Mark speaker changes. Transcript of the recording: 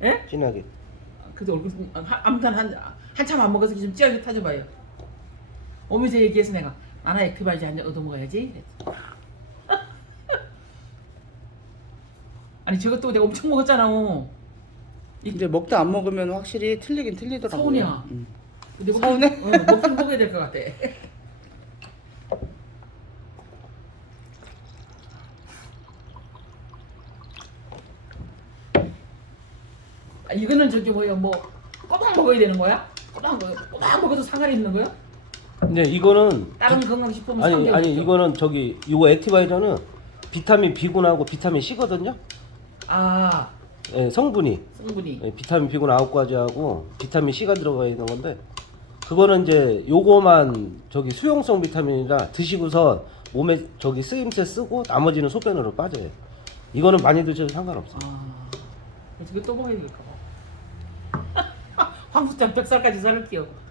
Speaker 1: 예?
Speaker 2: 진하게.
Speaker 1: 그래도 얼굴 아무튼 한참 안 먹어서 좀 찌하게 타줘봐요. 오면서 얘기해서 내가 나나 액티바이즈 한 잔 얻어 먹어야지. 아니 저것도 내가 엄청 먹었잖아.
Speaker 3: 근데 먹다 안 먹으면 확실히 틀리긴 틀리더라고요.
Speaker 1: 서운해요. 근데
Speaker 3: 서운해?
Speaker 1: 먹긴 먹어야 될 것 같아. 아, 이거는 저기 뭐야 뭐 꼬박 먹어야 되는 거야? 꼬박 먹어도 상관이 있는 거야?
Speaker 2: 근데 이거는
Speaker 1: 다른 건강식품은
Speaker 2: 아니
Speaker 1: 상관이
Speaker 2: 아니
Speaker 1: 없죠?
Speaker 2: 이거는 저기 이거 액티바이저는 비타민 B군하고 비타민 C거든요.
Speaker 1: 아
Speaker 2: 예, 성분이
Speaker 1: 성분이
Speaker 2: 예, 비타민 B군 9가지하고 비타민 C가 들어가 있는 건데 그거는 이제 요거만 저기 수용성 비타민이라 드시고서 몸에 저기 쓰임새 쓰고 나머지는 소변으로 빠져요. 이거는 많이 드셔도 상관없어요.
Speaker 1: 이거 또 먹어야 될까 봐. 황소장 벽살까지 썰을게요.